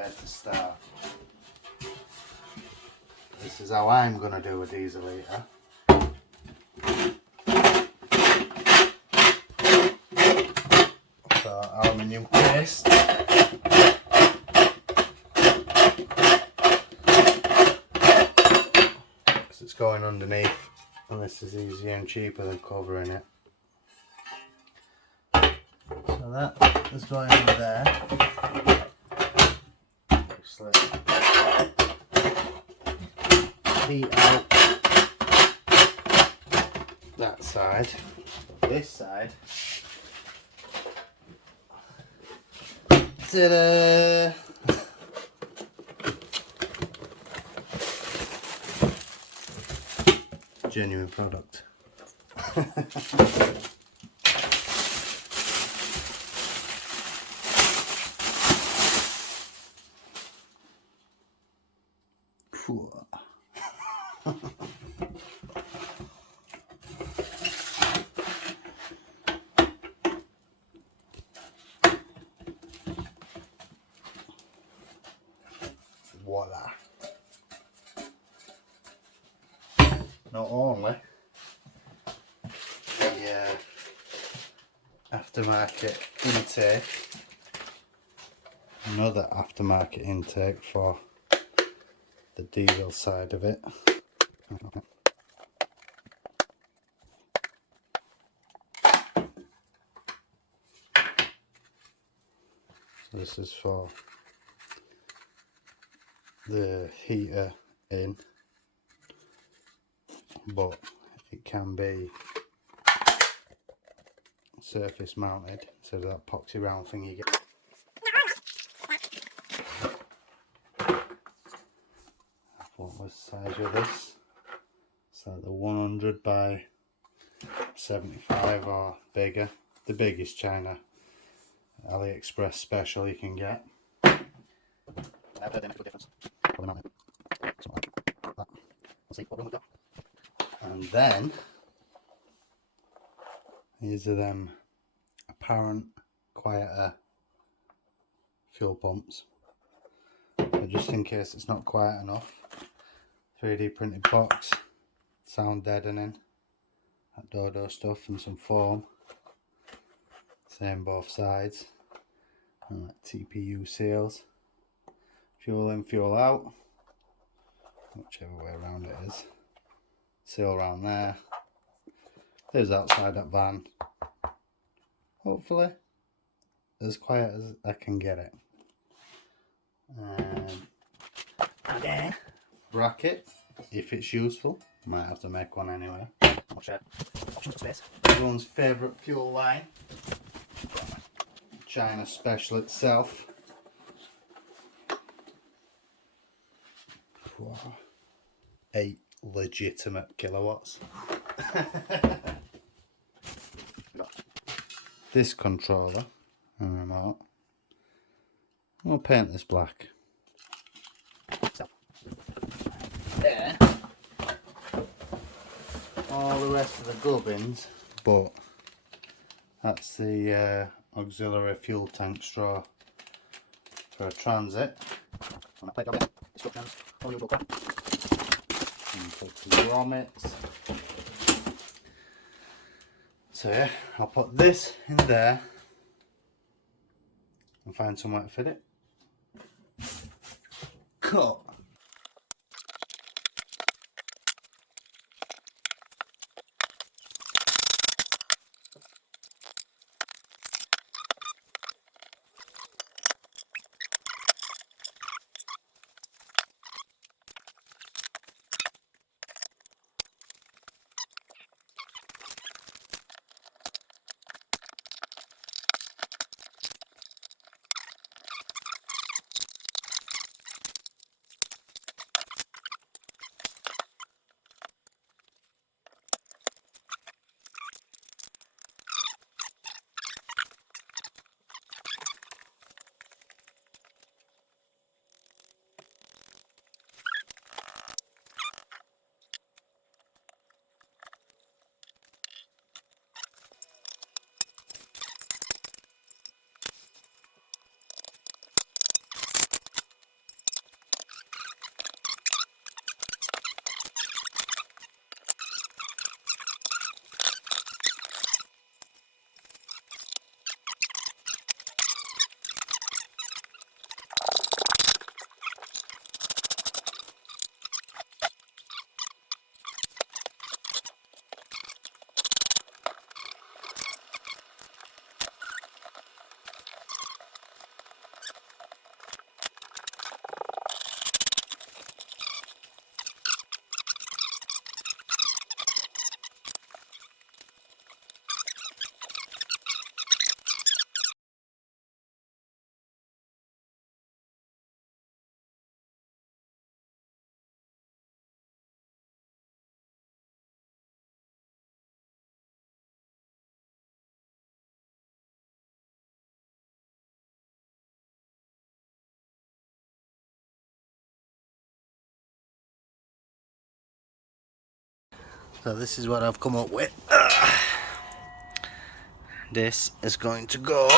where to start. This is how I'm going to do a diesel heater. So aluminium paste. Because it's going underneath, and this is easier and cheaper than covering it. So that is going in there. Obviously, heat out that side. This side. Ta-da! Genuine product. Voila. Not only the aftermarket intake, another aftermarket intake for the diesel side of it. So this is for the heater in, but it can be surface mounted, so that epoxy round thing you get. What was the size of this? So the 100 by 75 or bigger. The biggest China AliExpress special you can get. I've heard there makes a difference. Probably not something like that. Let's see what room we've got. And then these are them apparent quieter fuel pumps. So just in case it's not quiet enough, 3D printed box, sound deadening, that Dodo stuff, and some foam. Same both sides. And like TPU seals. Fuel in, fuel out. Whichever way around it is. Seal around there. There's outside that van. Hopefully as quiet as I can get it. And then bracket, if it's useful. Might have to make one anyway. Options for space. Everyone's favourite fuel line. China special itself. 8 legitimate kilowatts. This controller and remote. I'll paint this black. There. All the rest of the gubbins, but that's the auxiliary fuel tank straw for a transit. And I played again. Instructions, all usual crap. And put some grommets. So yeah, I'll put this in there and find somewhere to fit it. Cut. So this is what I've come up with. This is going to go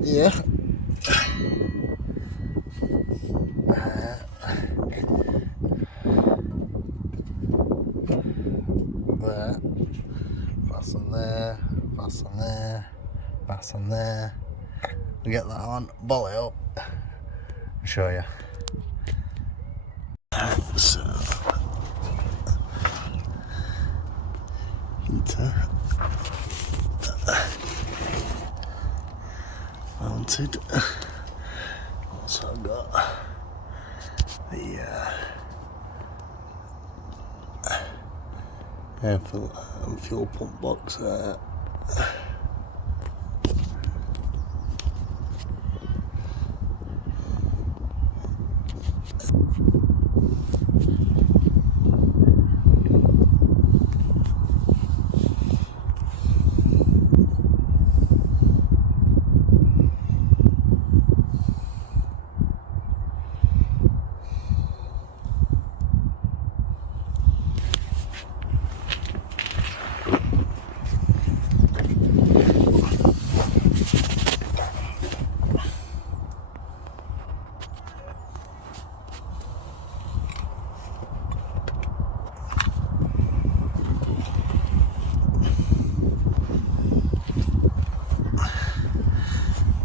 yeah. There. Fasten there, fasten there, fasten there. We get that on, bolt it up, I'll show you. So, heater mounted. Also got the air fuel pump box there.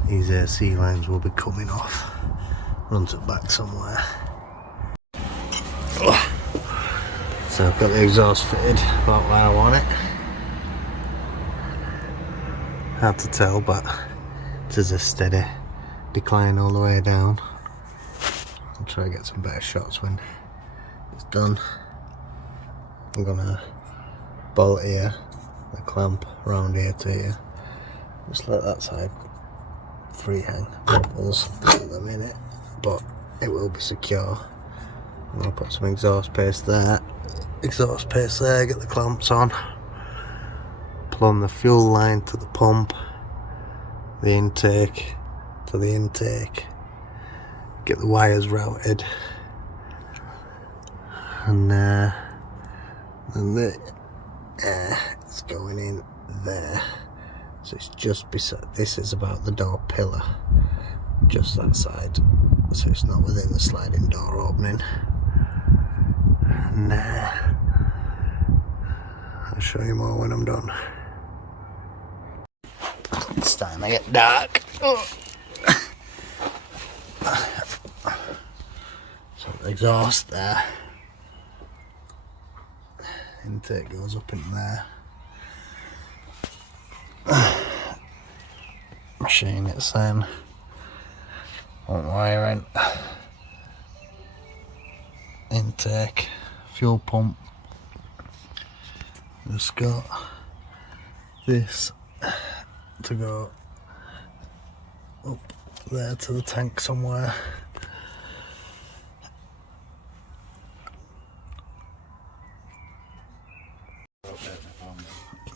These AC lines will be coming off. Runs it back somewhere. So I've got the exhaust fitted about where I want it. Hard to tell, but it is a steady decline all the way down. I'll try to get some better shots when it's done. I'm gonna bolt here, the clamp around here to here. Just let that side free hang. Bubbles at the minute, but it will be secure. I'm gonna put some exhaust paste there, get the clamps on, plumb the fuel line to the pump, the intake to the intake, get the wires routed, and then it's going in there. So it's just beside, this is about the door pillar, just that side, so it's not within the sliding door opening. And I'll show you more when I'm done. It's starting to get dark. So the exhaust there, intake goes up in there. Machine it's then on wiring, intake, fuel pump. Just got this to go up there to the tank somewhere.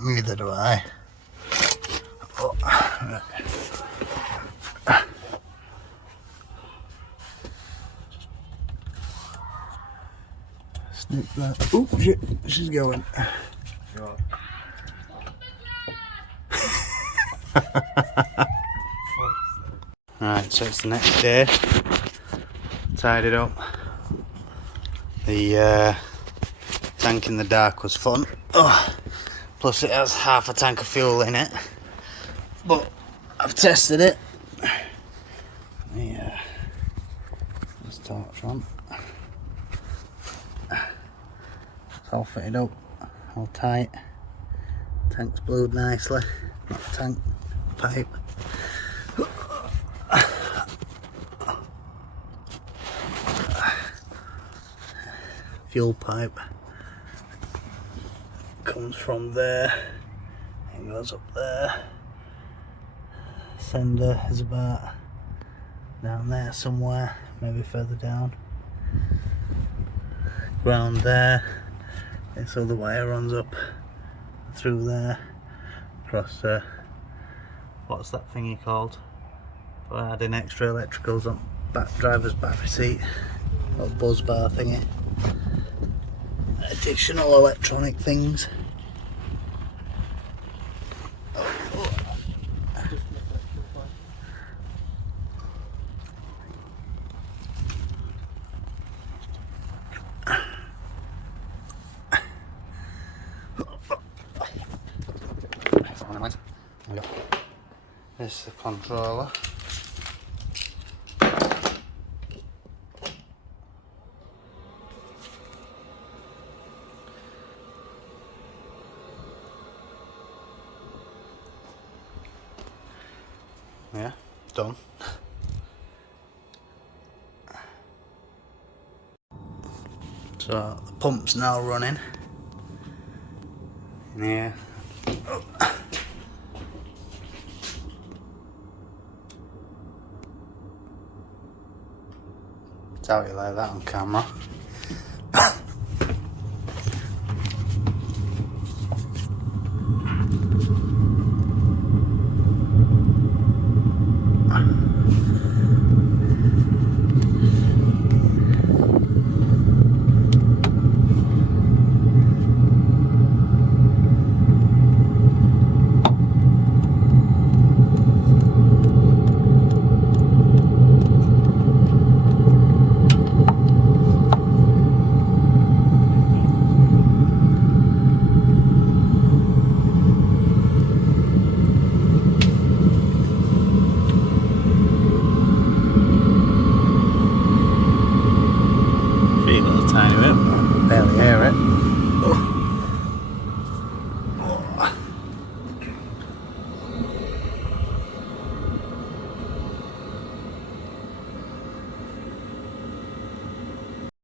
Neither do I. Oh, right. Snip that. Oh shit, she's going. Right, so it's the next day. Tied it up. The tank in the dark was fun. Oh, plus it has half a tank of fuel in it. But I've tested it. Yeah, there's torch on. It's all fitted up, all tight. Tank's blued nicely. Not tank, pipe. Fuel pipe comes from there and goes up there. Sender is about down there somewhere, maybe further down. Ground there, and so the wire runs up through there, across what's that thingy called? For adding extra electricals on driver's battery seat. Little buzz bar thingy. Additional electronic things. This is the controller. Yeah, done. So the pump's now running in here. Doubt you like that on camera.